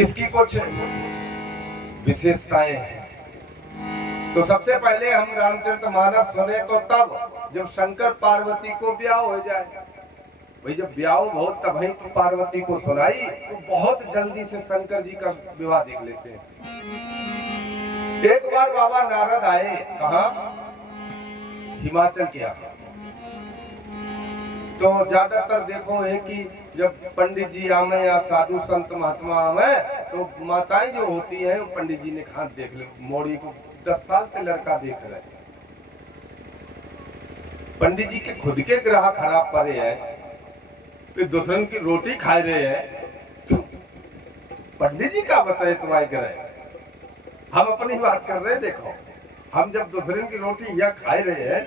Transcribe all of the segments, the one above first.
इसकी कुछ विशेषताएं हैं। तो सबसे पहले हम रामचरितमानस सुने तो तब जब शंकर पार्वती को ब्याह हो जाए। भाई जब ब्याह बहुत तब ही तो पार्वती को सुनाई, तो बहुत जल्दी से शंकर जी का विवाह देख लेते हैं। एक बार बाबा नारद आए, कहा हिमाचल के आगे। तो ज्यादातर देखो है कि जब पंडित जी आवे या साधु संत महात्मा आवे तो माताएं जो होती हैं पंडित जी ने हाथ देख लो, मोड़ी को 10 साल के लड़का देख रहे हैं। पंडित जी के खुद के ग्रह खराब पड़े हैं, फिर दूसरन की रोटी खा रहे हैं, तो पंडित जी का बताए तुम्हारे ग्रह। हम अपनी बात कर रहे हैं। देखो हम जब दूसरे की रोटी या खा रहे हैं,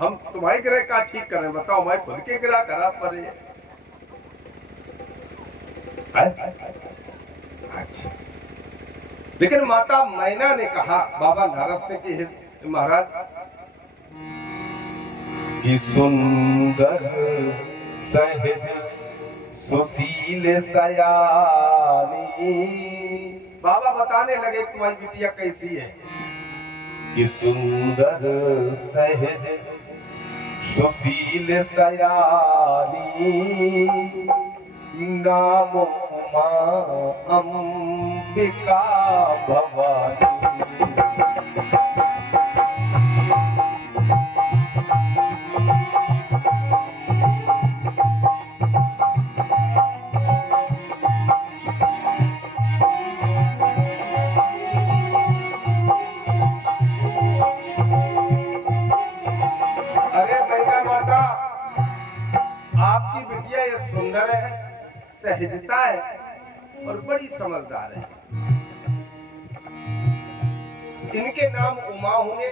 हम तुम्हारे ग्रह का ठीक कर रहे हैं, बताओ हमारे खुद के ग्रह खराब पड़े हैं। अच्छा, लेकिन माता मैना ने कहा बाबा नारद से कि महाराज कि सुंदर सहज सुशील सयानी। बाबा बताने लगे तुम्हारी बिटिया कैसी है कि सुंदर सहज सुशील सयानी, नाम उमा अंबिका भवानी। आपकी बिटिया ये सुंदर है, सहजता है और बड़ी समझदार है। इनके नाम उमा होंगे,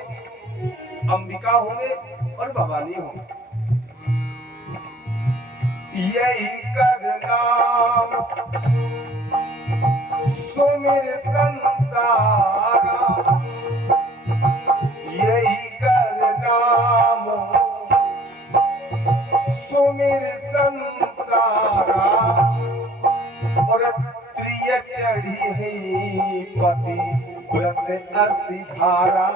अंबिका होंगे और भवानी होंगे। यही कर नाम सुमिर संसारा, यही कर नाम सुमिर संसारा, और प्रिय चढ़ी ही पति व्रत असिधारा।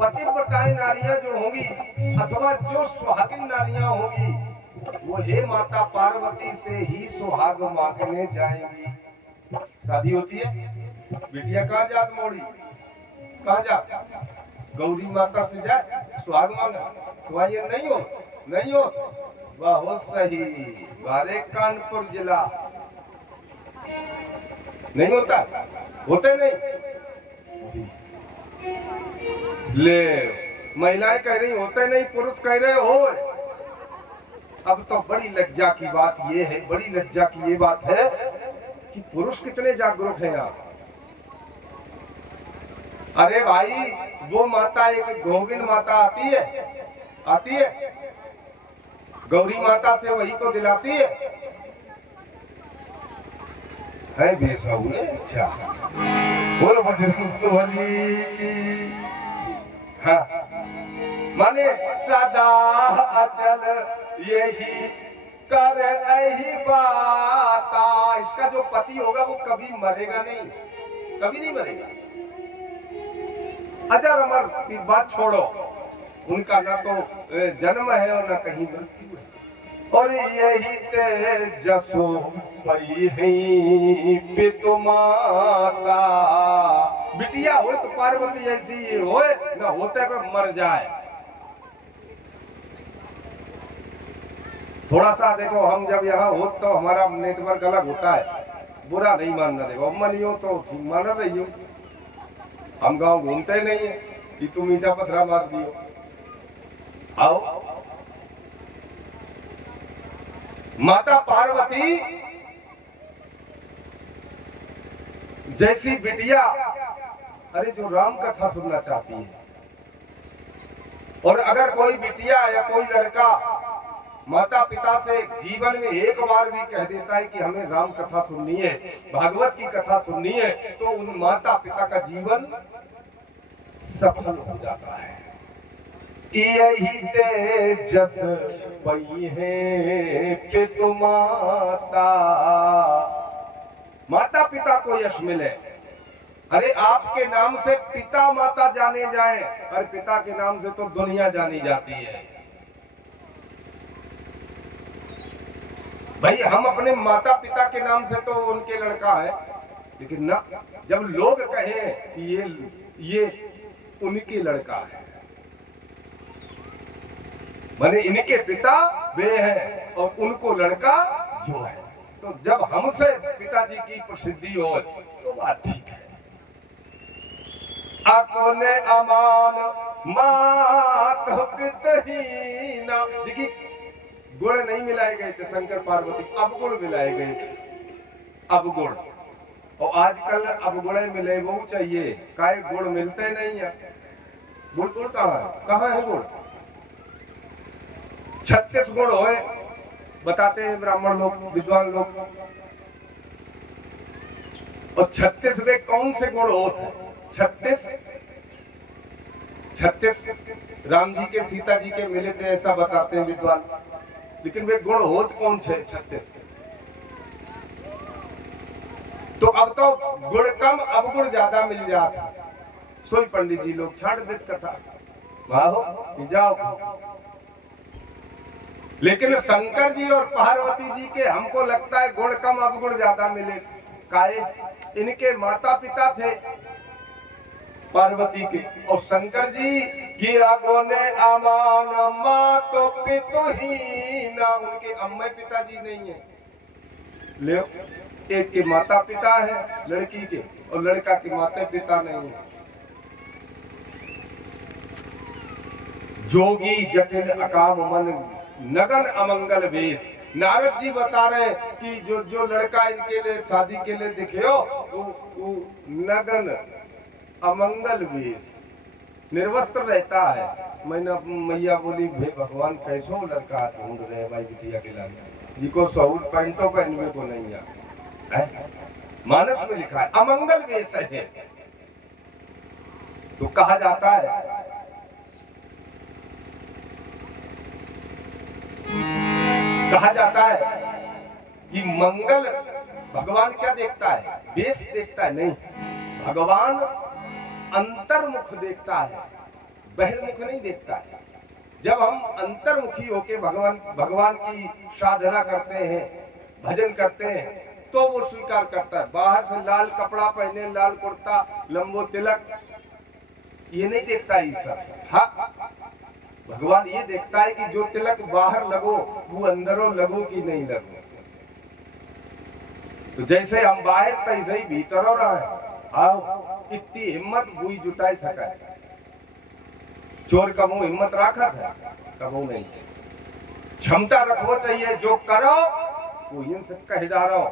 पतिव्रताएं नारियां जो होंगी अथवा जो सुहागिन नारियां होंगी, वो हे माता पार्वती से ही सुहाग मांगने जाएंगी। शादी होती है, बिटिया कहाँ जात मोड़ी, कहाँ जात, गौरी माता से जाए सुहाग मांगा, वहाँ ये नहीं हो, नहीं हो। बहुत सही, बारे कानपुर जिला नहीं होता, होते नहीं। ले महिलाएं कह रही होते नहीं, पुरुष कह रहे हो। अब तो बड़ी लज्जा की बात ये है, बड़ी लज्जा की ये बात है कि पुरुष कितने जागरूक हैं यहाँ। अरे भाई वो माता एक गोविंद माता आती है, आती है, गौरी माता से वही तो दिलाती है बेसहुए। अच्छा बोलो बजरंगबली की। हाँ माने सदा अचल यही कर यही बाता। इसका जो पति होगा वो कभी मरेगा नहीं, कभी नहीं मरेगा। अजर अमर की बात छोड़ो, उनका ना तो जन्म है और ना कहीं मृत्यु है। और यही तेजसो पई है पितु माता। बिटिया हो तो पार्वती ऐसी हो, ना होते पे मर जाए। थोड़ा सा देखो हम जब यहाँ हो तो हमारा नेटवर्क अलग होता है, बुरा नहीं मानना। देखो मनियो तो मान रही हो, हम गांव घूमते नहीं है कि तुम ईटा पत्थरा मार दियो। आओ माता पार्वती जैसी बिटिया, अरे जो राम कथा सुनना चाहती है, और अगर कोई बिटिया या कोई लड़का माता पिता से जीवन में एक बार भी कह देता है कि हमें राम कथा सुननी है, भागवत की कथा सुननी है, तो उन माता पिता का जीवन सफल हो जाता है। यही तेजस पई है पितु माता। माता पिता को यश मिले। अरे आपके नाम से पिता माता जाने जाए, और पिता के नाम से तो दुनिया जानी जाती है। भाई हम अपने माता पिता के नाम से तो उनके लड़का है, लेकिन ना, जब लोग कहें कि ये उनके लड़का है, माने इनके पिता वे हैं और उनको लड़का जो है, तो जब हमसे पिताजी की प्रसिद्धि हो तो बात ठीक है। अपने अमान मात पितहीना, देखिए गुण नहीं मिलाए गए थे शंकर पार्वती, अब गुण मिलाए गए, अब गुण। और आजकल अब गुण मिले वो चाहिए, काहे गुण मिलते नहीं है। गुण कहाँ है गुण? 36 गुण होए बताते हैं ब्राह्मण लोग, विद्वान लोग। और 36 वे कौन से गुण होते हैं? 36 राम जी के सीता जी के मिले थे ऐसा बताते हैं विद्वान, लेकिन वे गुण होत कौन छे 36? तो अब तो गुण कम अब गुण ज्यादा मिल जाता, सोई पंडित जी लोग छाड़ देते कथा, वाहो जाओ। लेकिन शंकर जी और पार्वती जी के हमको लगता है गुण कम अब गुण ज्यादा मिले। काहे? इनके माता पिता थे पार्वती के, और शंकर जी की आगो ने अमान मातो पितुहीना, उनके अम्मा पिताजी नहीं है। ले एक के माता पिता है लड़की के, और लड़का के माता पिता नहीं है। जोगी जटिल अकाम मन नगन अमंगल वेश। नारद जी बता रहे हैं कि जो लड़का इनके लिए शादी के लिए दिखे हो वो नगन अमंगल वेश, निर्वस्त्र रहता है। मैंने मैया बोली भगवान कैसो लड़का ढूंढ रहे हैं भाई बिटिया के लाने, जिको सहूर पैंटो पहनने को नहीं है। मानस में लिखा है अमंगल वेश है। तो कहा जाता है कि मंगल भगवान क्या देखता है? वेश देखता है नहीं, भगवान अंतर्मुख देखता है, बहिर्मुख नहीं देखता है। जब हम अंतर्मुखी होके भगवान की साधना करते हैं, भजन करते हैं, तो वो स्वीकार करता है। बाहर से लाल कपड़ा पहने, लाल कुर्ता, लंबो तिलक, ये नहीं देखता ईश्वर। हाँ, भगवान ये देखता है कि जो तिलक बाहर लगो वो अंदरों लगो कि नहीं लगो। तो जैसे हम बाहर तैसे ही भीतरों रहे। आओ इतनी हिम्मत बुई जुटाई सका। चोर कबू हिम्मत रखा था, कबू नहीं। क्षमता रखो चाहिए, जो करो वो इनसे कह डालो।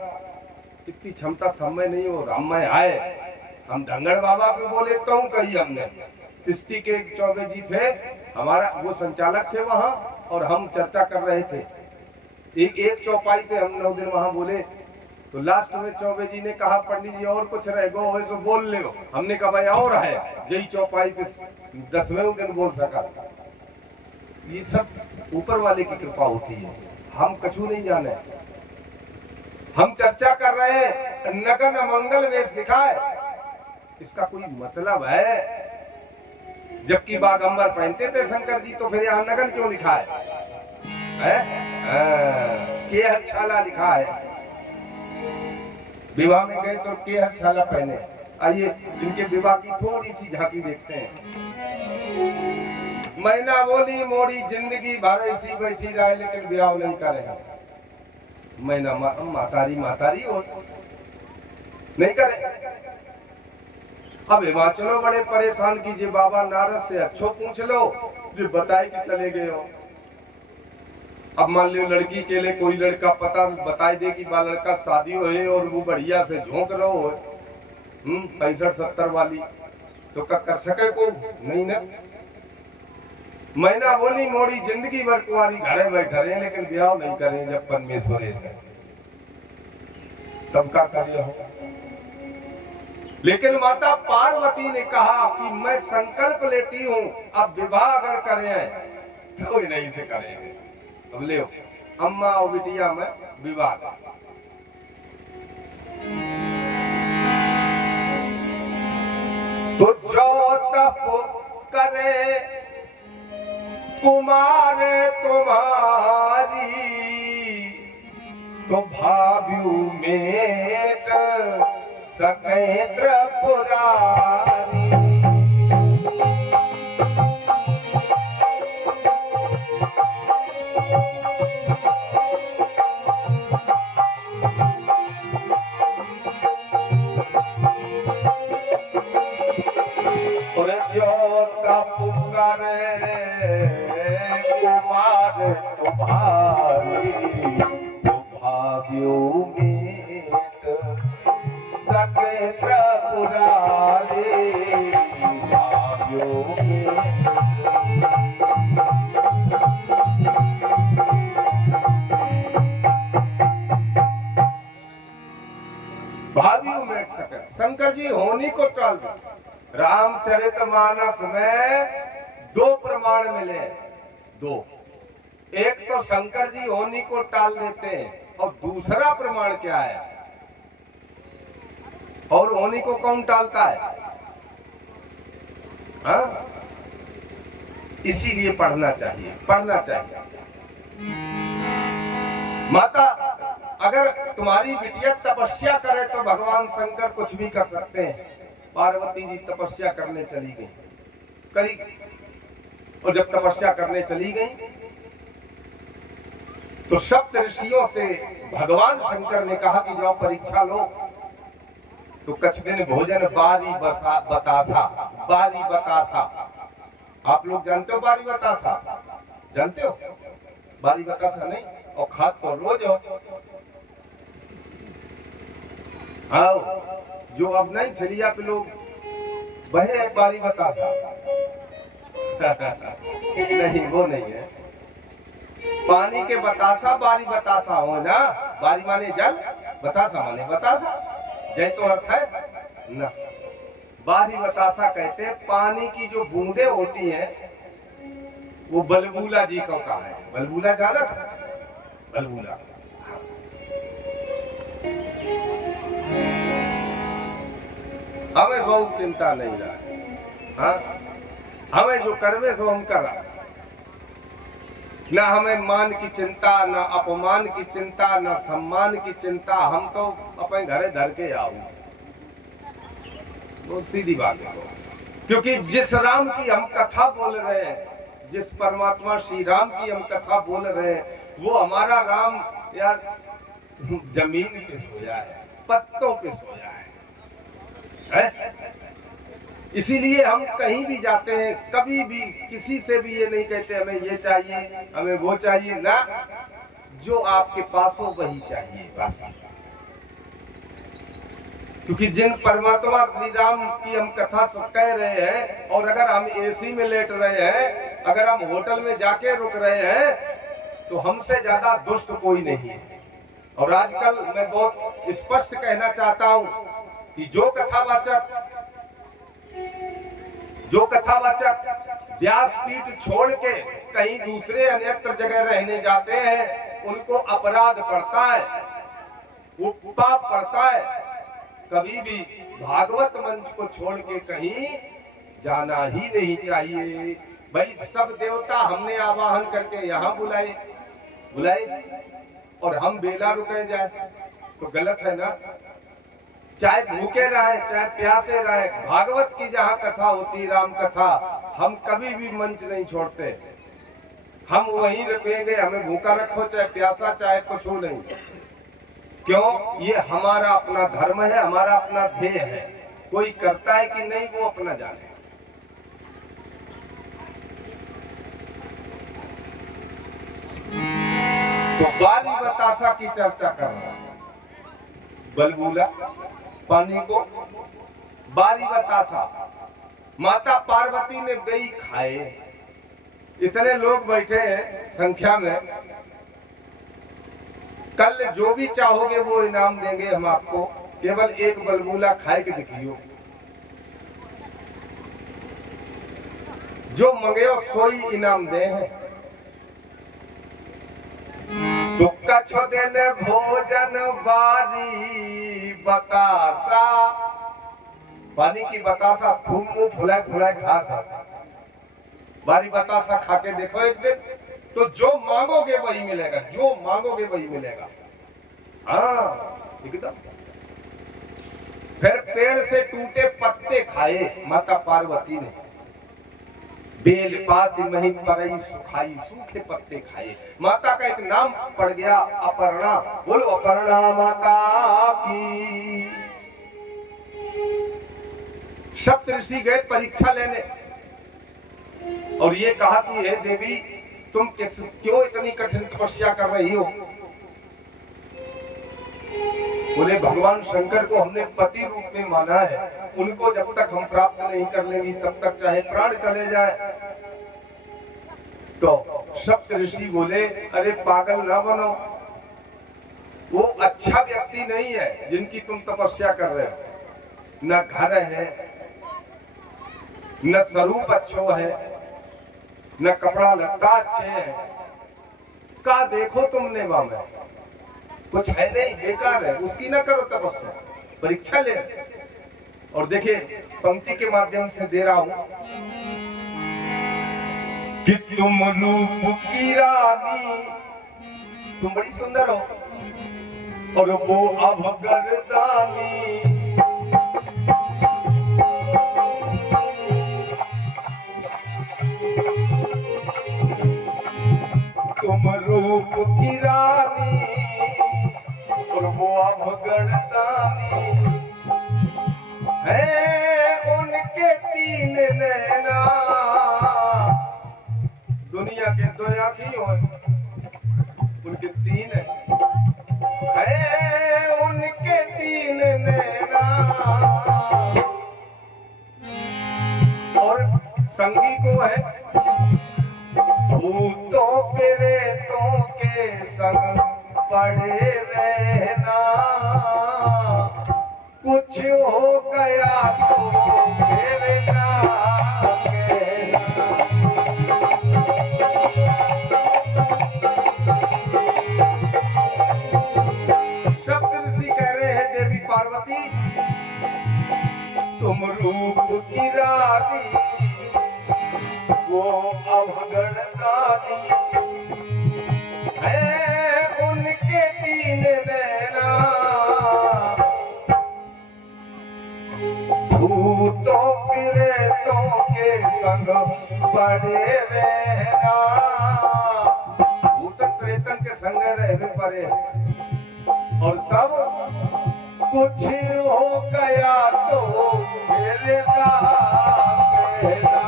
इतनी क्षमता समय नहीं हो रहा। हम आए, हम धंगड़ बाबा पे बोले तो कही हमने, तिस्ती के चौबे जी थे हमारा, वो संचालक थे वहां, और हम चर्चा कर रहे थे। एक चौपाई पे हम 9 दिन वहां बोले, तो लास्ट में चौबे जी ने कहा पंडित जी और कुछ रह गो हो तो बोल ले। हमने कहा भाई और है, जय चौपाई पे 10वें दिन बोल सका। ये सब ऊपर वाले की कृपा होती है, हम कछु नहीं जाने। हम चर्चा कर रहे हैं, नगन मंगल वेश लिखा है, इसका कोई मतलब है? जबकि बागंबर पहनते थे शंकर जी, तो फिर यहाँ नगन क्यों लिखा है? के छाला लिखा है। विवाह में गए तो के छाला पहने। आइए इनके विवाह की थोड़ी सी झांकी देखते हैं। मैना बोली मोड़ी जिंदगी भर ऐसी बैठी रहे, लेकिन ब्याह नहीं करे। मैना मातारी हो नहीं करे। अब हिमाचलों बड़े परेशान कीजिए, बाबा नारद से अच्छो पूछ लो जो बताए कि चले गए हो। अब मान लो लड़की के लिए कोई लड़का पता बताए दे कि बा लड़का शादी हो और वो बढ़िया से झोंक रहो हो 65-70 वाली, तो क्या कर सके कोई? नहीं ना। मैना बोली मोड़ी जिंदगी भर कुंवारी घरे बैठे रहे, लेकिन ब्याह नहीं करे। जब परमेश्वर है तब क्या करिए हो? लेकिन माता पार्वती ने कहा कि मैं संकल्प लेती हूं, अब विवाह अगर करें तो नहीं से करेंगे। अब ले अम्मा और बिटिया में विवाह। तो जो तप करे कुमार तुम्हारी, तो भाव्यू मेट सके त्रिपुरारी। और जो तप करे कुमार तुम्हारी, तो भाग्यो मेट सके त्रिपुरारी, भाग्यो मेट। भाग्यो मेट सके। शंकर जी होनी को टाल दो। रामचरितमानस में दो प्रमाण मिले, दो। एक तो शंकर जी होनी को टाल देते हैं, और दूसरा प्रमाण क्या है? और होनी को कौन टालता है? हाँ? इसीलिए पढ़ना चाहिए, पढ़ना चाहिए। माता, अगर तुम्हारी बिटिया तपस्या करे तो भगवान शंकर कुछ भी कर सकते हैं। पार्वती जी तपस्या करने चली गई, करी, और जब तपस्या करने चली गई तो सप्त ऋषियों से भगवान शंकर ने कहा कि जाओ परीक्षा लो। तो कुछ दिन भोजन बारी बतासा, बारी बतासा। आप लोग जानते हो बारी बतासा? जानते हो बारी बतासा? नहीं, और खाद तो रोज हो। आओ, जो अब नहीं ठलिया पे लोग वह एक बारी बतासा। नहीं, वो नहीं है। पानी के बतासा बारी बतासा हो ना। बारी माने जल, बतासा माने बतासा। जय तो अर्थ है ना। बारी बतासा कहते हैं पानी की जो बूंदे होती हैं, वो बलबूला जी को कहा है। बलबूला जाना था? बलबूला। हमें बहुत चिंता नहीं रहा। हाँ? हमें जो करवे सो हम कर रहा। न हमें मान की चिंता, न अपमान की चिंता, न सम्मान की चिंता। हम तो अपने घरे धर के आओ। बहुत सीधी बात है। क्योंकि जिस राम की हम कथा बोल रहे हैं, जिस परमात्मा श्री राम की हम कथा बोल रहे हैं, वो हमारा राम यार जमीन पे सोया है, पत्तों पे सोया है। इसीलिए हम कहीं भी जाते हैं, कभी भी किसी से भी ये नहीं कहते हमें ये चाहिए, हमें वो चाहिए ना। जो आपके पास हो वही चाहिए बस। क्योंकि जिन परमात्मा श्री राम की हम कथा कह रहे हैं, और अगर हम एसी में लेट रहे हैं, अगर हम होटल में जाके रुक रहे हैं, तो हमसे ज्यादा दुष्ट कोई नहीं है। और आजकल मैं बहुत स्पष्ट कहना चाहता हूं कि जो कथावाचक व्यासपीठ छोड़ के कहीं दूसरे अन्यत्र जगह रहने जाते हैं, उनको अपराध पड़ता है, वो पाप पड़ता है। कभी भी भागवत मंच को छोड़ के कहीं जाना ही नहीं चाहिए। भाई सब देवता हमने आवाहन करके यहाँ बुलाए, और हम बेला रुके जाए तो गलत है ना। चाहे भूखे रहे, चाहे प्यासे रहे, भागवत की जहाँ कथा होती, राम कथा, हम कभी भी मंच नहीं छोड़ते। हम वहीं रुकेंगे, हमें भूखा रखो चाहे प्यासा, चाहे कुछ हो नहीं। क्यों? ये हमारा अपना धर्म है, हमारा अपना ध्येय है। कोई करता है कि नहीं वो अपना जाने। तो बारी बतासा की चर्चा कर रहा है। बलबूला पानी को बारी बतासा। माता पार्वती ने गई खाए। इतने लोग बैठे हैं संख्या में, कल जो भी चाहोगे वो इनाम देंगे हम आपको। केवल एक बलबूला खाए के दिखियो। जो मंगेयो सोई इनाम दे हैं। तो कछ दिन भोजन बारी बतासा, पानी की बतासा खूब मुंह फुलाए फुलाए खा था। बारी बतासा खा के देखो एक दिन, तो जो मांगोगे वही मिलेगा, जो मांगोगे वही मिलेगा। हाँ एकदम। फिर पेड़ से टूटे पत्ते खाए माता पार्वती ने, बेल पात मही परई सुखाई, सूखे पत्ते खाए। माता का एक नाम पड़ गया अपर्णा। बोलो अपर्णा माता की। सप्त ऋषि गए परीक्षा लेने और ये कहा कि हे देवी तुम क्यों इतनी कठिन तपस्या कर रही हो? बोले भगवान शंकर को हमने पति रूप में माना है, उनको जब तक हम प्राप्त नहीं कर लेंगे तब तक चाहे प्राण चले जाए। तो सप्त ऋषि बोले अरे पागल ना बनो, वो अच्छा व्यक्ति नहीं है जिनकी तुम तपस्या कर रहे हो। न घर है, न स्वरूप अच्छो है, न कपड़ा लत्ता अच्छे है, का देखो तुमने वहां में कुछ है नहीं, बेकार है, उसकी ना करो तपस्या, परीक्षा ले। और देखिए पंक्ति के माध्यम से दे रहा हूं कि तुम रूप की रानी, तुम बड़ी सुंदर हो और वो अभगरदानी, तुम रूप की रानी और वो अभगरदानी है, उनके तीन नैना, दुनिया के दो आँखी हो, उनके तीन है, उनके तीन नैना। और संगी को है भूतों प्रेतों के संग पड़े रहना, कुछ हो गया तो फिर ना कहना। सप्त ऋषि कह रहे हैं देवी पार्वती तुम रूप की रानी वो अवगणदानी है, उनके तीन नैना, भूतों प्रेतों के संग पड़े रहना, भूत प्रेतन के संग रहने पड़े। और तब कुछ हो गया तो फिर ना कहना।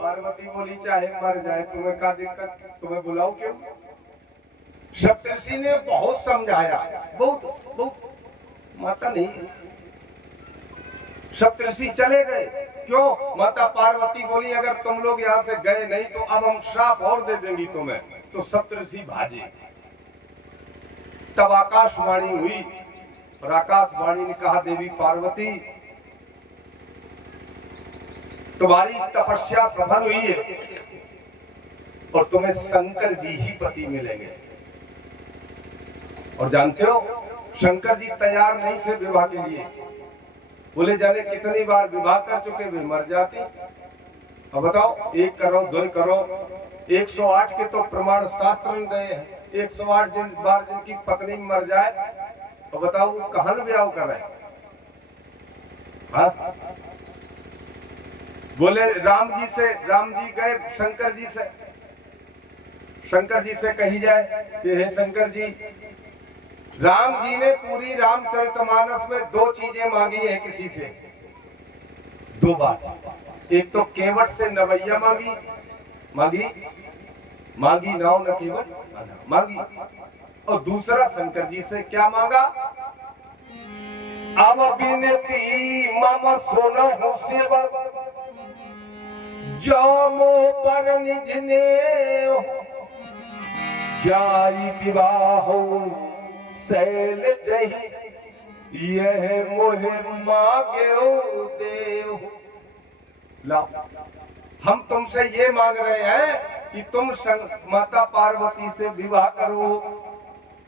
पार्वती बोली चाहे मर जाए तुम्हें क्या दिक्कत, तुम्हें बुलाओ क्यों? सप्तऋषि ने बहुत समझाया, बहुत बहुत माता नहीं। सप्तऋषि चले गए, क्यों? माता पार्वती बोली अगर तुम लोग यहाँ से गए नहीं तो अब हम श्राप और दे देंगी तुम्हें। तो सप्तऋषि भागे। तब आकाशवाणी हुई और आकाशवाणी ने कहा देवी पार्वती तुम्हारी तपस्या सफल हुई है और तुम्हें शंकर जी ही पति मिलेंगे। और जानते हो शंकर जी तैयार नहीं थे विवाह के लिए, बोले जाने कितनी बार विवाह कर चुके वे मर जाते। अब बताओ 1 करोड़ 2 करोड़ 108 के तो प्रमाण शास्त्र में गए हैं। 108 बार जिनकी पत्नी मर जाए तो बताओ वो कहां ब्याह कर रहे हैं? हाँ? बोले राम जी गए शंकर जी से कही जाए कि हे शंकर जी, राम जी ने पूरी रामचरितमानस में 2 चीजें मांगी है किसी से, 2 बार। एक तो केवट से नवैया मांगी नाव न केवट मांगी, और दूसरा शंकर जी से क्या मांगा? अब बिनती मम सुनो शिव जामो पर निज ने जाई विवाह शैल जही यह मोहे मांगे देव। ला हम तुमसे ये मांग रहे हैं कि तुम माता पार्वती से विवाह करो।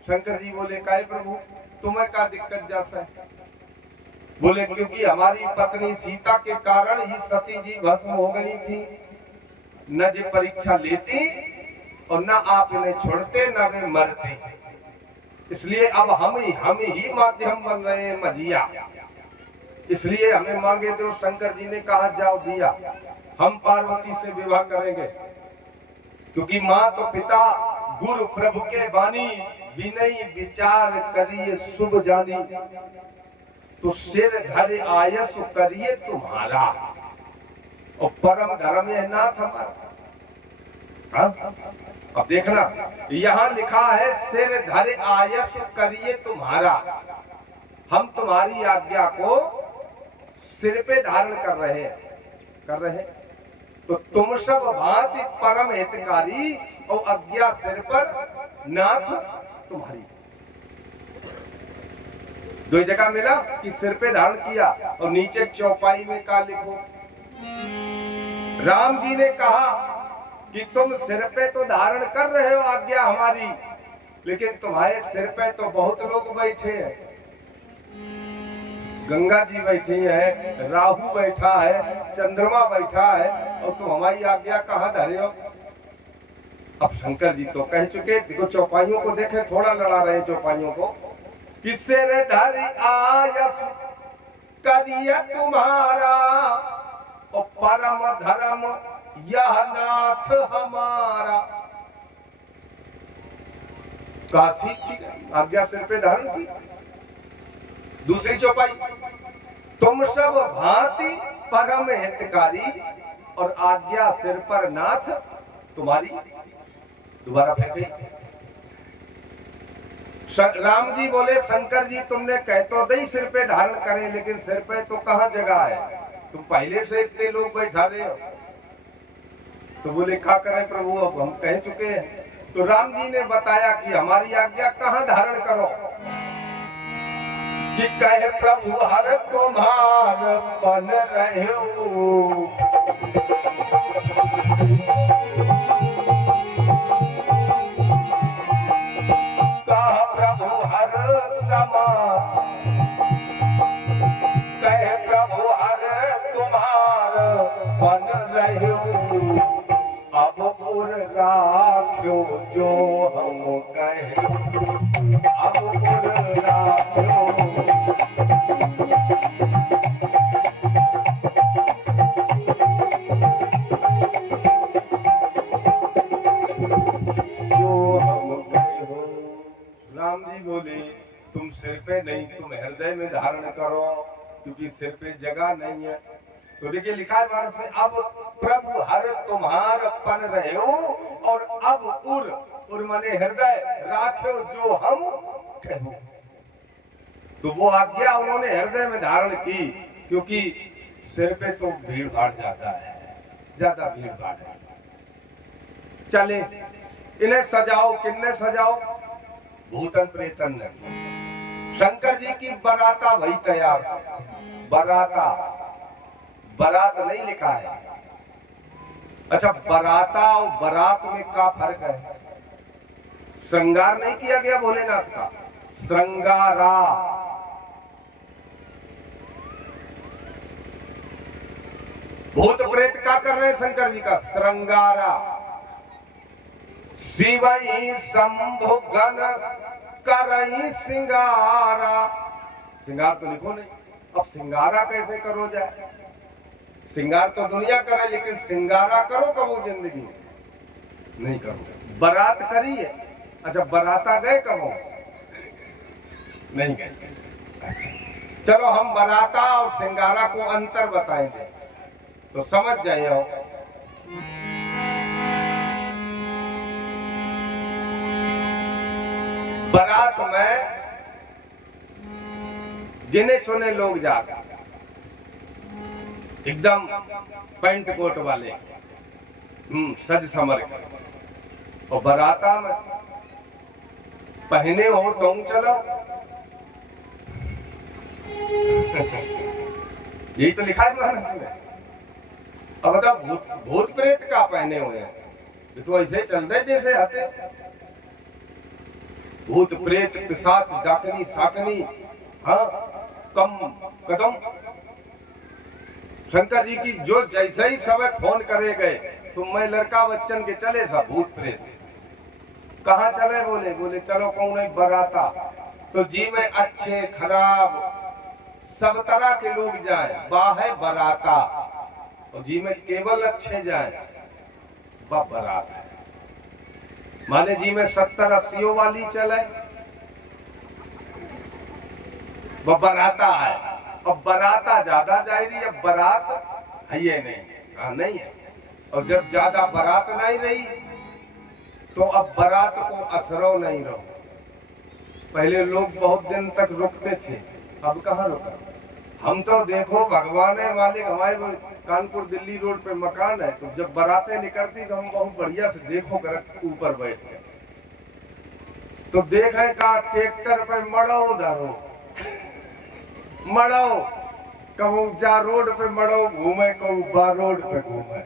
शंकर जी बोले काहे प्रभु, तुम्हें क्या दिक्कत जैसा है? बोले क्योंकि हमारी पत्नी सीता के कारण ही सती जी भस्म हो गई थी। न जी परीक्षा लेती और न आप इन्हें छोड़ते न वे मरते, इसलिए अब हम ही माध्यम बन रहे हैं मजिया। इसलिए हमें मांगे तो शंकर जी ने कहा जाओ दिया, हम पार्वती से विवाह करेंगे। क्योंकि माँ तो पिता गुरु प्रभु के वाणी, विनय विचार करिए शुभ जानी। तो सिर धरे आयस करिए तुम्हारा, और परम धर्म यह नाथ हमारा। अब देखना यहाँ लिखा है सिर धरे आयस करिए तुम्हारा। हम तुम्हारी आज्ञा को सिर पे धारण कर रहे हैं। तो तुम सब भांति परम हितकारी, और आज्ञा सिर पर नाथ तुम्हारी। दो जगह मिला कि सिर पे धारण किया, और नीचे चौपाई में क्या लिखो। राम जी ने कहा कि तुम सिर पे तो धारण कर रहे हो आज्ञा हमारी, लेकिन तुम्हारे सिर पे तो बहुत लोग बैठे हैं। गंगा जी बैठी है, राहु बैठा है, चंद्रमा बैठा है, और तुम हमारी आज्ञा कहाँ धरे हो? अब शंकर जी तो कह चुके, देखो चौपाइयों को देखे, थोड़ा लड़ा रहे चौपाइयों को कि सिर धरि आयस करिए तुम्हारा, और परम धर्म यह नाथ हमारा। काशी की आज्ञा सिर पे धारण की। दूसरी चौपाई, तुम सब भांति परम हितकारी, और आज्ञा सिर पर नाथ तुम्हारी। दोबारा फिर गई। राम जी बोले शंकर जी तुमने कह तो दई सिर पे धारण करें, लेकिन सिर पे तो कहाँ जगह है, तुम पहले से इतने लोग बैठा रहे हो। तो बोले क्या करें प्रभु, अब हम कह चुके हैं। तो राम जी ने बताया कि हमारी आज्ञा कहाँ धारण करो। कि कहे प्रभु हर तुम्हार बन रहे हो, कहा प्रभु हर समा, कहे प्रभु हर तुम्हार बन रहे हो। अब उर राख्यो जो हम कहे, अब उर राख्यो। राम जी बोले तुम सिर पे नहीं, तुम हृदय में धारण करो, क्योंकि सिर पे जगह नहीं है। तो देखिए लिखा है मानस में, अब प्रभु हर तुम्हार पन रहे हो, और अब उर माने हृदय राख्यो जो हम कहो। तो वो आज्ञा उन्होंने हृदय में धारण की, क्योंकि सिर पे तो भीड़ भाड़ ज्यादा है, ज्यादा भीड़ भाड़ है। चले इन्हें सजाओ, किन्ने सजाओ? भूतन प्रेतन ने। शंकर जी की बराता वही तैयार। बराता, बरात नहीं लिखा है। अच्छा, बराता और बरात में क्या फर्क है? श्रृंगार नहीं किया गया भोलेनाथ का, श्रृंगारा। भूत प्रेत क्या कर रहे हैं शंकर जी का? श्रृंगारा। शिवई शंभु गण करई सिंगारा। सिंगार तो लिखो नहीं, अब सिंगारा कैसे करो जाए? सिंगार तो दुनिया करे, लेकिन सिंगारा करो कबो जिंदगी में नहीं करो। बारात करी है, अच्छा बराता गए कबो? नहीं गए। अच्छा चलो हम बराता और सिंगारा को अंतर बताएंगे तो समझ जाइए। बारात में गिने चुने लोग जाते, एकदम पैंट कोट वाले, सज समर के। और बाराता में पहने हो तुम चलो। यही तो लिखा है मानस में। अब बता भूत प्रेत का पहने हुए हैं, ये तो ऐसे चल रहे जैसे आते भूत प्रेत पिशाच डाकनी साकनी, हाँ कम कदम। शंकर जी की जो जैसे ही समय फोन करे गए तो मैं लड़का बच्चन के चले था भूत प्रेत। कहाँ चले? बोले बोले चलो कौन एक बराता। तो जी में अच्छे खराब सब तरह के लोग जाए, बाहे बराता। और जी में केवल अच्छे जाए, बारात है। माने जी में 70-80 वाली चले, वो बराता है। अब बराता ज्यादा जाएगी, अब बारात है ये नहीं, हाँ नहीं है। और जब ज्यादा बारात नहीं रही तो अब बारात को असरो नहीं रहो। पहले लोग बहुत दिन तक रुकते थे, अब कहाँ रुका। हम तो देखो भगवान है मालिक, हमारे कानपुर दिल्ली रोड पे मकान है, तो जब बारातें निकलती तो हम बहुत बढ़िया से देखो कर ऊपर बैठ गए। तो देखे का ट्रैक्टर पे मड़ो धरो, मड़ो कहूँ जा रोड पे मड़ो घूमे, कहूँ बा रोड पे घूमे।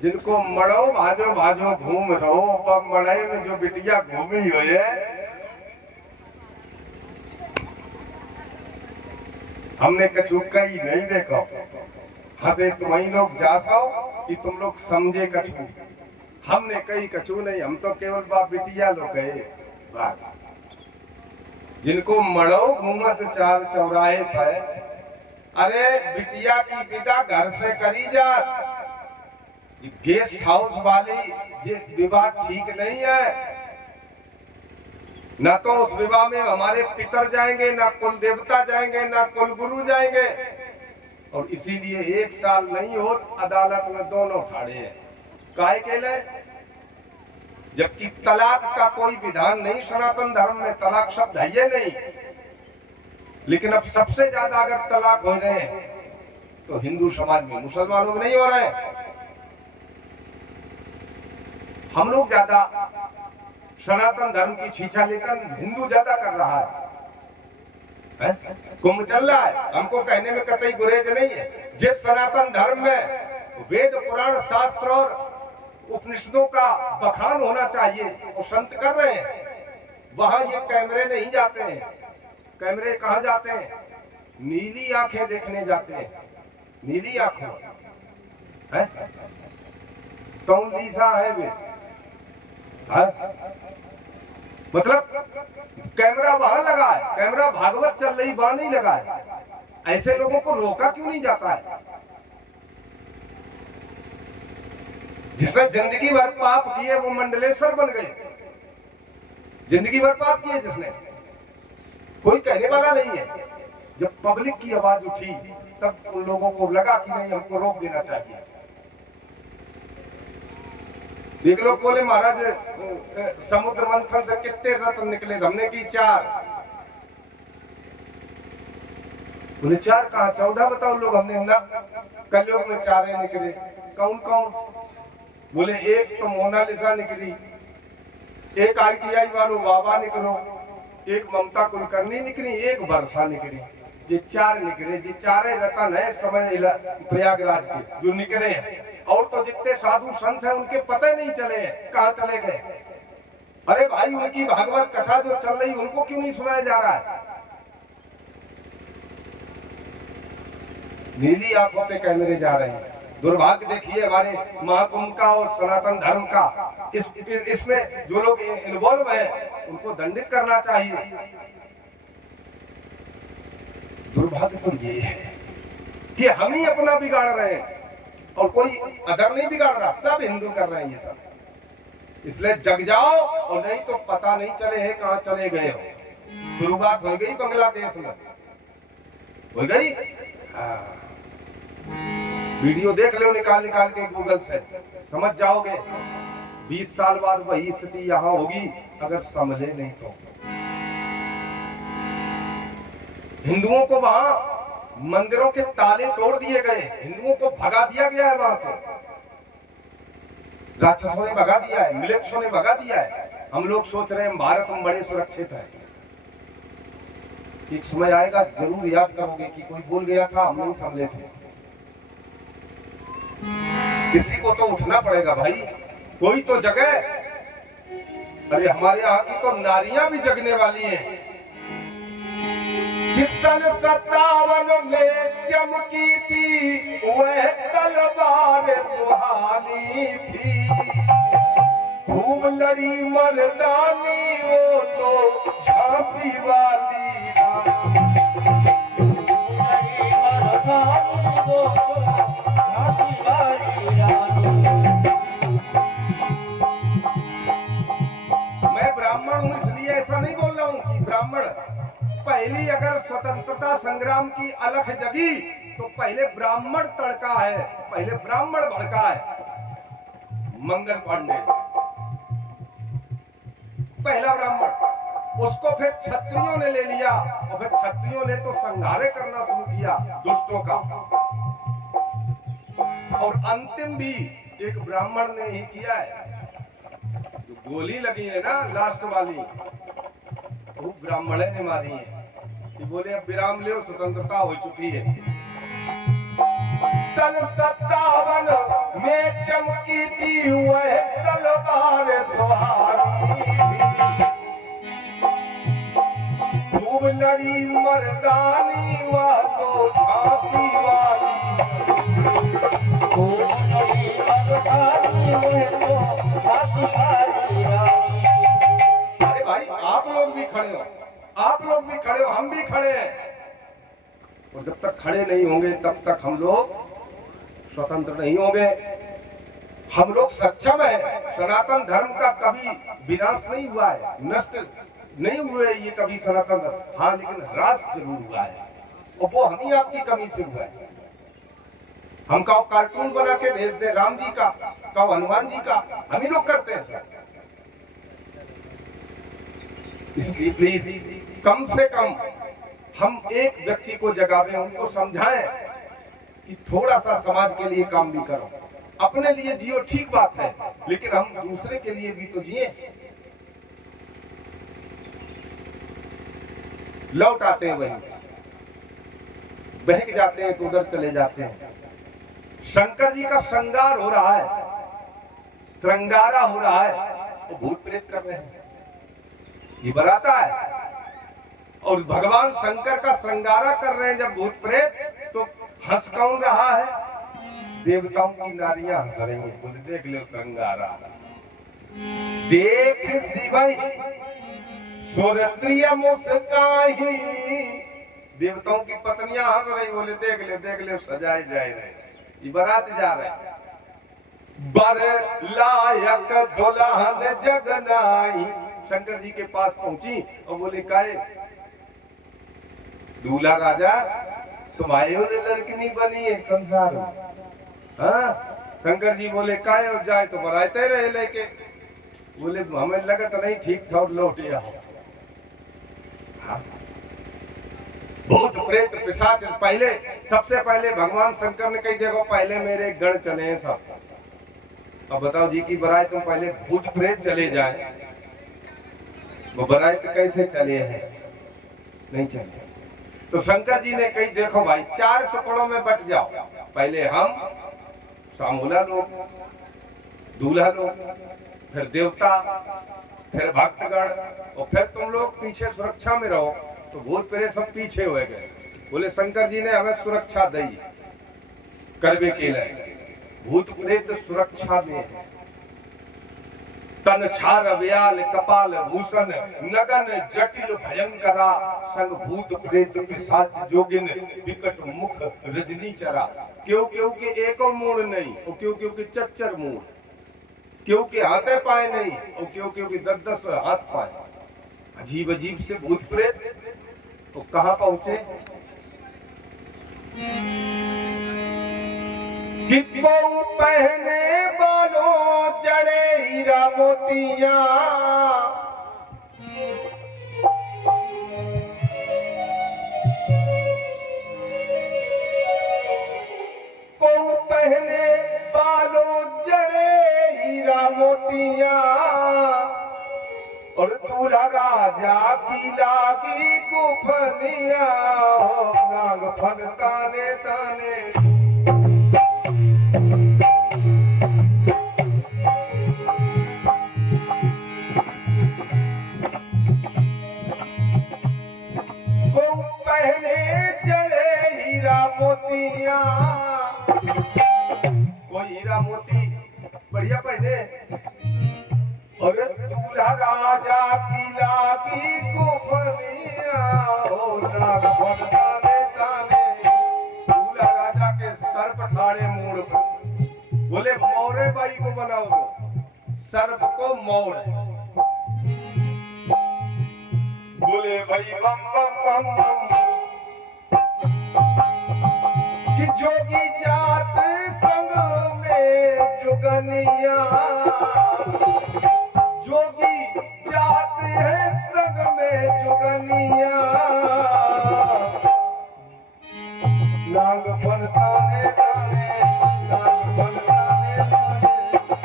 जिनको मड़ो भाजो भाजो घूम रहो, मड़े में जो बिटिया घूमी हुई है हमने कछु कई नहीं देखो। हंसे तुम्ही लोग जासो कि तुम लोग समझे कछु, हमने कई कछु नहीं। हम तो केवल बाप बिटिया लोग गए बस। जिनको मड़ो घूमत चार चौराहे पे, अरे बिटिया की विदा घर से करी जा। गेस्ट हाउस वाली ये विवाह ठीक नहीं है। ना तो उस विवाह में हमारे पितर जाएंगे, ना कुल देवता जाएंगे, ना कुल गुरु जाएंगे। और इसीलिए 1 साल नहीं हो अदालत में दोनों खड़े हैं। काहे के लिए? जबकि तलाक का कोई विधान नहीं सनातन धर्म में, तलाक शब्द है ये नहीं। लेकिन अब सबसे ज्यादा अगर तलाक हो रहे हैं तो हिंदू समाज में, मुसलमानों में नहीं हो रहे हैं। हम लोग ज्यादा सनातन धर्म की छीछा लेकर हिंदू ज्यादा कर रहा है? कुंभ चल रहा है, हमको कहने में कतई गुरेज नहीं है। जिस सनातन धर्म में वेद पुराण शास्त्र और उपनिषदों का बखान होना चाहिए वो संत कर रहे हैं, वहां ये कैमरे नहीं जाते हैं। कैमरे कहाँ जाते हैं? नीली आंखें देखने जाते हैं। नीली आंखें है कौन लीसा है वे? मतलब कैमरा वहां लगा है, कैमरा भागवत चल रही वहां नहीं लगा है। ऐसे लोगों को रोका क्यों नहीं जाता है? जिसने जिंदगी भर पाप किए वो मंडलेश्वर बन गए। जिंदगी भर पाप किए जिसने, कोई कहने वाला नहीं है। जब पब्लिक की आवाज उठी तब उन लोगों को लगा कि नहीं हमको रोक देना चाहिए। एक लोग बोले महाराज समुद्र मंथन से कितने रत्न निकले? हमने की 4। बोले 4 कहाँ? 14 बताओ लोग। हमने ना कलयुग में 4 निकले। कौन कौन? बोले एक तो मोनालिसा निकली, एक ITI वालों बाबा निकलो, एक ममता कुलकर्णी निकली, एक वर्षा निकली। ये 4 निकले। ये 4 रत्न है समय प्रयागराज के जो निकले हैं। और तो जितने साधु संत हैं उनके पता नहीं चले कहाँ चले गए। अरे भाई उनकी भागवत कथा जो चल रही उनको क्यों नहीं सुनाया जा रहा है? नीली आंखों पे कैमरे जा रहे हैं। दुर्भाग्य देखिए हमारे महाकुंभ का और सनातन धर्म का। इसमें जो लोग इन्वॉल्व है उनको दंडित करना चाहिए। दुर्भाग्य तो ये है कि हम ही अपना बिगाड़ रहे हैं और कोई अदर नहीं बिगाड़ रहा, सब हिंदू कर रहे हैं ये सब। इसलिए जग जाओ और नहीं तो पता नहीं चले है कहाँ चले गए हो। शुरुआत हो गई बांग्लादेश में, हो गई। हाँ। वीडियो देख लो निकाल निकाल के गूगल से, समझ जाओगे। 20 साल बाद वही स्थिति यहाँ होगी अगर समझे नहीं तो। हिंदुओं को वहां मंदिरों के ताले तोड़ दिए गए, हिंदुओं को भगा दिया गया है वहां से। राक्षसों ने भगा दिया है, मिलेच्छों ने भगा दिया है। हम लोग सोच रहे हैं भारत में बड़े सुरक्षित है। एक समय आएगा जरूर याद करोगे कि कोई बोल गया था हम नहीं समझे थे। किसी को तो उठना पड़ेगा भाई, कोई तो जगह। अरे हमारे यहाँ की तो नारियां भी जगने वाली हैं। सन 57 में चमकी थी वह तलवार सुहानी थी, खूब लड़ी मर्दानी वो तो झांसी वाली मैं ब्राह्मण हूँ इसलिए ऐसा नहीं बोल रहा हूँ कि ब्राह्मण। पहली अगर स्वतंत्रता संग्राम की अलख जगी तो पहले ब्राह्मण तड़का है, पहले ब्राह्मण भड़का है। मंगल पांडे पहला ब्राह्मण, उसको फिर क्षत्रियों ने ले लिया और फिर क्षत्रियों ने तो संहारे करना शुरू किया दुष्टों का, और अंतिम भी एक ब्राह्मण ने ही किया है। जो गोली लगी है ना लास्ट वाली, वो ब्राह्मण ने मारी है कि बोले अब विराम ले, स्वतंत्रता हो चुकी है। सन 57 में चमकी थी वह तलवार सुहानी, खूब लड़ी मर्दानी वह तो झांसी वाली, खूब लड़ी मर्दानी वह तो झांसी वाली। अरे भाई आप लोग भी खड़े हो, आप लोग भी खड़े हो, हम भी खड़े हैं, और जब तक खड़े नहीं होंगे तब तक हम लोग स्वतंत्र नहीं होंगे। हम लोग सक्षम है, सनातन धर्म का कभी विनाश नहीं हुआ है, नष्ट नहीं हुए ये कभी सनातन धर्म। हाँ, लेकिन ह्रास जरूर हुआ है, और वो हम ही आपकी कमी से हुआ है। हम का कार्टून बना के भेज दे राम जी का हनुमान जी का, हम ही लोग करते हैं सर। इसलिए प्लीज कम से कम हम एक व्यक्ति को जगावें, उनको समझाएं कि थोड़ा सा समाज के लिए काम भी करो। अपने लिए जियो ठीक बात है, लेकिन हम दूसरे के लिए भी तो जिए। लौट आते हैं वहीं, बहक जाते हैं तो उधर चले जाते हैं। शंकर जी का श्रृंगार हो रहा है, श्रृंगारा हो रहा है, तो भूत प्रेत कर रहे हैं, ये बराता है। और भगवान शंकर का श्रृंगारा कर रहे हैं जब भूत प्रेत, तो हंस कौन रहा है? देवताओं की नारियां हंस रही हैं। बोले देख ले श्रृंगारा, देख शिवई सुरत्रिय मुस्काही, देवताओं की पत्नियां हंस रही, बोले देख ले सजाए जा रहे, ये बारात जा रहे। बर लायक दुल्हन जगनाई, शंकर जी के पास पहुंची और बोले काहे दूल्हा राजा तुम्हारे लड़की नहीं बनी है संसार में? हाँ, शंकर जी बोले काहे और जाए तो बराते रहे लेके। बोले हमें लगत नहीं ठीक था, लौट आओ। हाँ। भूत प्रेत पिशाच पहले, सबसे पहले भगवान शंकर ने कही देखो पहले मेरे गण चले हैं सब। अब बताओ जी की बरात तुम पहले भूत प्रेत चले जाए, वो बरात कैसे चले हैं? नहीं चले। तो शंकर जी ने कही देखो भाई 4 टुकड़ों में बट जाओ, पहले हम सामूला लोग, दूल्हा लोग, फिर देवता, फिर भक्तगण, और फिर तुम लोग पीछे सुरक्षा में रहो। तो भूत प्रेत सब पीछे हो गए। बोले शंकर जी ने हमें सुरक्षा दी करवे के लिए, भूत प्रेत सुरक्षा में है। तन छार व्याल कपाल भूषण नगन जटिल भयंकरा, संग भूत प्रेत पिशाच जोगिन विकट मुख रजनी चरा। क्यों के एको मूड नहीं, और क्यों के चच्चर मूड, क्यों के हाथे पाए नहीं, और क्यों के 10-10 हाथ पाए। अजीब अजीब से भूत प्रेत। तो कहां पहुंचे कि बहु पहने बालों जड़े हीरा मोतिया, बहु पहने बालों जड़े हीरा मोतिया, और दूल्हा राजा की लागी गुफनिया, नाग फन ताने ताने को पहने जड़े हीरा मोतिया, कोई हीरा मोती बढ़िया पहने, और दूल्हा राजा की लागी गोफनिया हो नाग बनताने ताने। दूल्हा राजा के सर पठाड़े मोड़ पर, बोले मोरे बाई को बनाओ तो सर्प को मोड़, बोले भाई बम बम बम बम कि जोगी जात संग में जुगनिया, जोगी जात है संग में जुगनिया, नाग बनताने ताने, नाग बनताने ताने,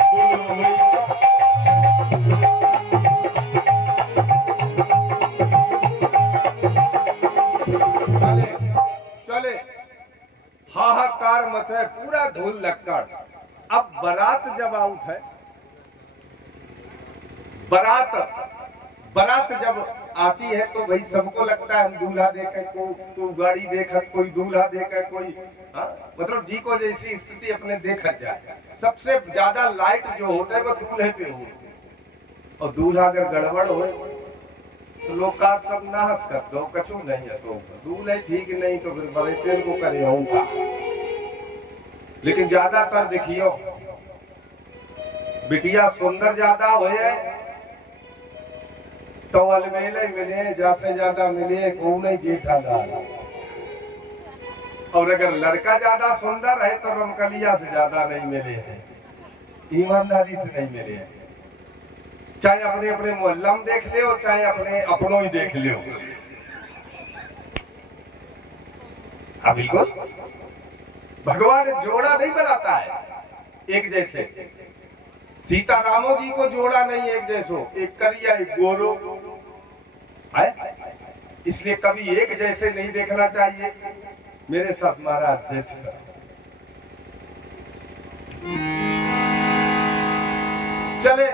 बोलो भाई चले हाहाकार मचे, पूरा धूल लक्कड़। अब बारात जब आउट है, बारात जब आती है तो भाई सबको लगता है हम दूल्हा देखे, कोई गाड़ी देखा, कोई दूल्हा देखा, कोई मतलब जी को जैसी स्थिति अपने देखा जाए। सबसे ज्यादा लाइट जो होता है वो दूल्हे पे हो, और दूल्हा अगर गड़बड़ हो तो लोग का सब नाश कर दो, कछु नहीं है तो दूल्हे ठीक नहीं तो फिर बड़े तेल को करे होगा। लेकिन ज्यादातर देखियो बिटिया सुंदर ज्यादा हो तो अलमेले मिले, जैसे ज्यादा मिले को नहीं जेठा दाल, और अगर लड़का ज्यादा सुंदर है तो रमकलिया से ज्यादा नहीं मिले हैं, ईमानदारी से नहीं मिले हैं। चाहे अपने अपने मोहल्ला में देख ले, चाहे अपने अपनों ही देख ले। हाँ बिल्कुल, भगवान जोड़ा नहीं बनाता है एक जैसे। सीता रामो जी को जोड़ा नहीं एक जैसो, एक करिया एक गोरो है, इसलिए कभी एक जैसे नहीं देखना चाहिए। मेरे साथ महाराज जैसे चले,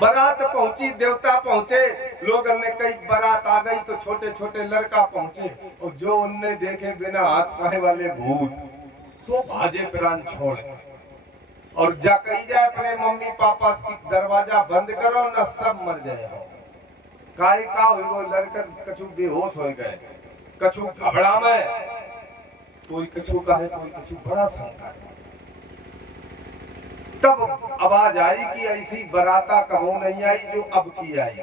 बारात पहुंची, देवता पहुंचे, लोगों ने कई बारात आ गई तो छोटे छोटे लड़का पहुंचे, और जो उनने देखे बिना हाथ पाए वाले भूत सो भाजे प्राण छोड़, और जा कही जाए अपने मम्मी पापा की दरवाजा बंद करो न सब मर जाए। काय का हो लड़कर कछु बेहोश हो गए, कछु घबरा में, कोई कछु का है, कोई कछु बड़ा संकट। तब आवाज आई कि ऐसी बराता कहो नहीं आई जो अब की आई।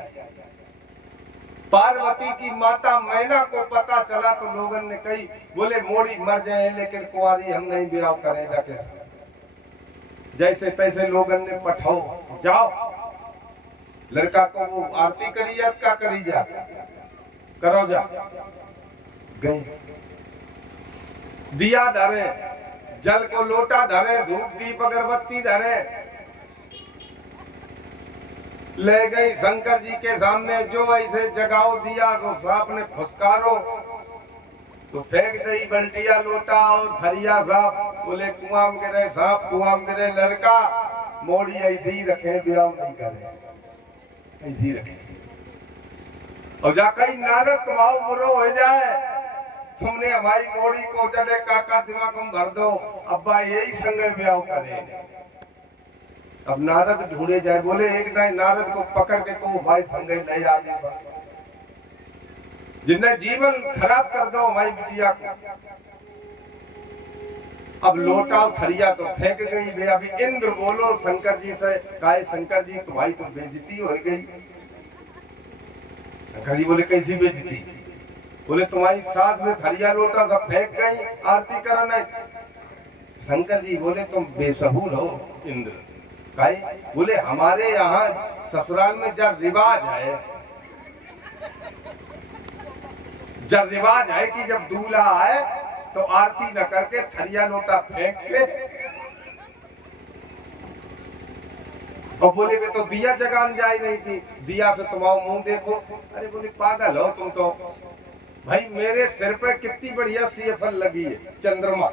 पार्वती की माता मैना को पता चला तो लोगों ने कही, बोले मोड़ी मर जाए लेकिन कुंवारी हम नहीं ब्याह करेगा कैसे। जैसे तैसे लोगों ने पठाओ, जाओ लड़का को वो आरती करिए का करी जा, करो जा। गए दिया धरे, जल को लोटा धरे, धूप दीप अगरबत्ती धरे, ले गई शंकर जी के सामने। जो ऐसे जगाओ दिया तो सांप ने फुसकारो, तो फेंक दी बल्टिया लोटा और थरिया सांप, बोले कुआं में गिरे सांप, कुआं में गिरे लड़का, मोड़ी ऐसे ही रखे, ब्याह नहीं करे, ऐसे ही रखे। और जाकर नारद तुम्हारा बुरो हो जाए, तुमने हमारी मोड़ी को चले काका दिमाग में भर दो, अब्बा यही संग ब्याह करे। अब नारद ढूंढे जाए, बोले एक दिन नारद को पकड़ के को भाई संग ले आ जाए, जिन्हें जीवन खराब कर दो हमारी बिटिया को। अब लोटा थरिया तो फेंक गई बे। अभी इंद्र बोलो शंकर जी से, काहे शंकर जी तुम्हारी तो बेइज्जती हो गई। शंकर जी बोले कैसी बेइज्जती? बोले तुम्हारी सास में थरिया लोटा सब फेंक गई, आरती करना। शंकर जी बोले तुम बेसहूर हो इंद्र। काहे? बोले हमारे यहाँ ससुराल में जब रिवाज है, जब रिवाज है कि जब दूल्हा आए तो आरती न करके थरिया लोटा फेंक के, और बोले वे तो दिया जगान जाए नहीं थी, दिया से तुम्हारा मुंह देखो। अरे बोले पागल हो तुम तो, भाई मेरे सिर पे कितनी बढ़िया सीएफएल लगी है, चंद्रमा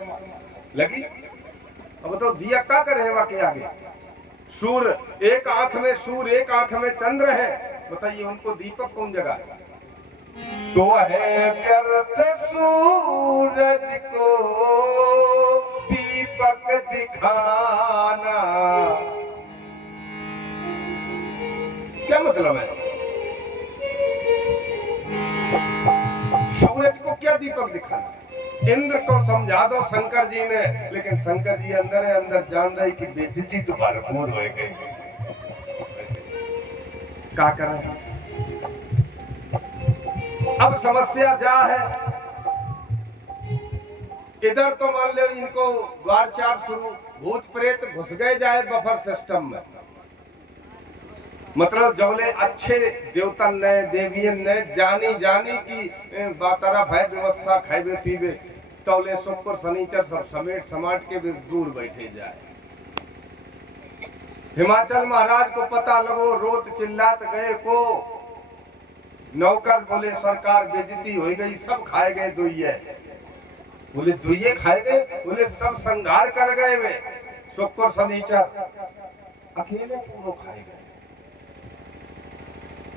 लगी, अब तो दिया क्या करे वा के आगे? सूर्य एक आंख में सूर्य एक आंख में चंद्र है, बताइए उनको दीपक कौन जगा? तो है व्यर्थ सूरज को दीपक दिखाना। क्या मतलब है? सूरज को क्या दीपक दिखाना? इंद्र को समझा दो शंकर जी ने, लेकिन शंकर जी अंदर है अंदर जान रहे कि बेइज्जती तो भरपूर हो गई। क्या करें? अब समस्या जा है, इधर तो मान लो इनको द्वार चार शुरू, भूत प्रेत घुस गए जाए बफर सिस्टम में, मतलब जौले अच्छे देवता ने देवियन ने जानी की बातारा भय व्यवस्था खाइबे पीबे, तौले शुक्र शनिचर सब समेट समाट के भी दूर बैठे जाए। हिमाचल महाराज को पता लगो, रोत चिल्लात गए को नौकर बोले सरकार बेइज्जती हो गई, सब खाए गए दुइये। बोले दुइये खाए गए? बोले सब संघार कर गए वे, शुक्र शनिचर अकेले पूरो खाए गए।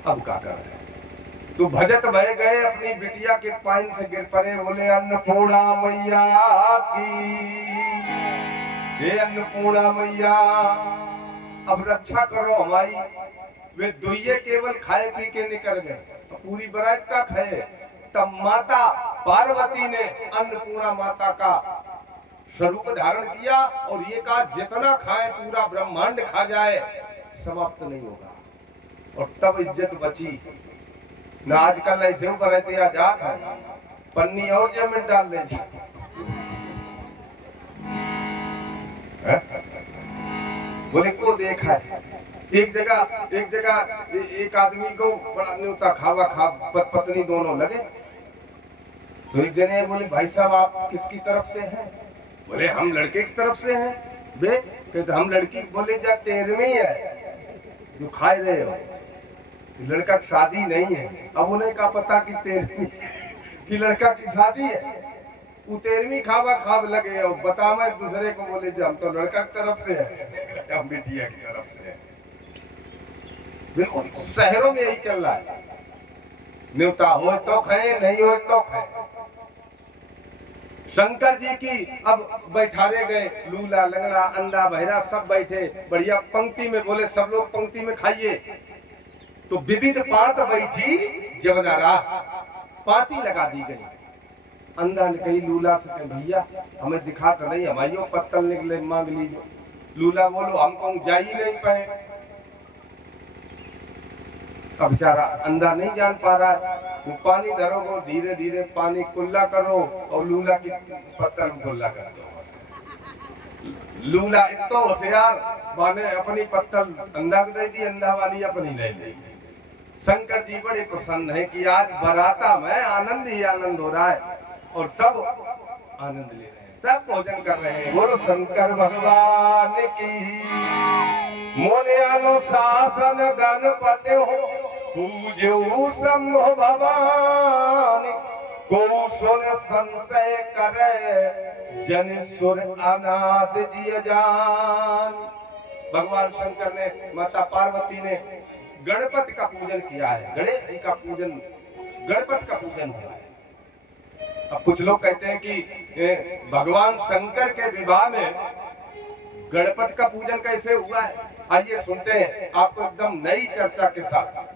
अब क्या कर रहे? तो भजत भय गए, अपनी बिटिया के पाइन से गिर पड़े, बोले अन्नपूर्णा मैया की, हे अन्नपूर्णा मैया अब रक्षा करो हमारी। वे दुइये केवल खाए पी के निकल गए, तो पूरी बरात का खाए। तब माता पार्वती ने अन्नपूर्णा माता का स्वरूप धारण किया और ये कहा जितना खाए पूरा ब्रह्मांड खा जाए, समाप्त नहीं होगा। और तब इज्जत बची ना। आजकल ऐसे रहते आजाद है, पन्नी और जमीन डाल ले जी। बोले को देखा है एक जगह एक आदमी को बड़ा न्योता खावा खा पत्नी दोनों लगे, तो एक जने बोले भाई साहब आप किसकी तरफ से हैं? बोले हम लड़के की तरफ से हैं। बे कहते हम लड़की, बोले जा 13वीं है जो खाए रहे हो, लड़का की शादी नहीं है। अब उन्हें क्या पता कि 13वीं कि लड़का की शादी है, वो 13वीं खावा खाब लगे और बता मैं दूसरे को बोले हम तो लड़का की तरफ से है, हम बिटिया की तरफ से है। बिल्कुल शहरों में यही चल रहा है, न्योता हो तो खाए नहीं हो तो खाए। शंकर जी की अब बैठारे गए, लूला लंगड़ा अंधा बहरा सब बैठे बढ़िया पंक्ति में, बोले सब लोग पंक्ति में खाइए। तो विविध पात बैठी जवनारा, पाती लगा दी गई। अंधा ने कही लूला से भैया हमें दिखा तो नहीं, हमारी पत्तल निकले मांग लीजिए। लूला बोलो हम कहूँ जा ही नहीं पाए। अब बेचारा अंधा नहीं जान पा रहा है, वो पानी धरो को धीरे धीरे पानी कुल्ला करो और लूला की पत्तल कुल्ला कर दो। लूला इतना होशियार माने अपनी पत्तल अंधा को दे दी, अंधा वाली अपनी ले ली। शंकर जी बड़े प्रसन्न है कि आज बराता में आनंद ही आनंद हो रहा है और सब आनंद ले रहे हैं, सब भोजन कर रहे हैं। बोलो शंकर भगवान की। मोने अनुशासन गणपति हो पूज्यो शंभो भवानी, को सुन संशय करे जन सुर अनाथ जी जान। भगवान शंकर ने माता पार्वती ने गणपति का पूजन किया है, गणेश जी का पूजन, गणपति का पूजन हुआ है। अब कुछ लोग कहते हैं कि भगवान शंकर के विवाह में गणपति का पूजन कैसे हुआ है। आइए सुनते हैं आपको एकदम नई चर्चा के साथ।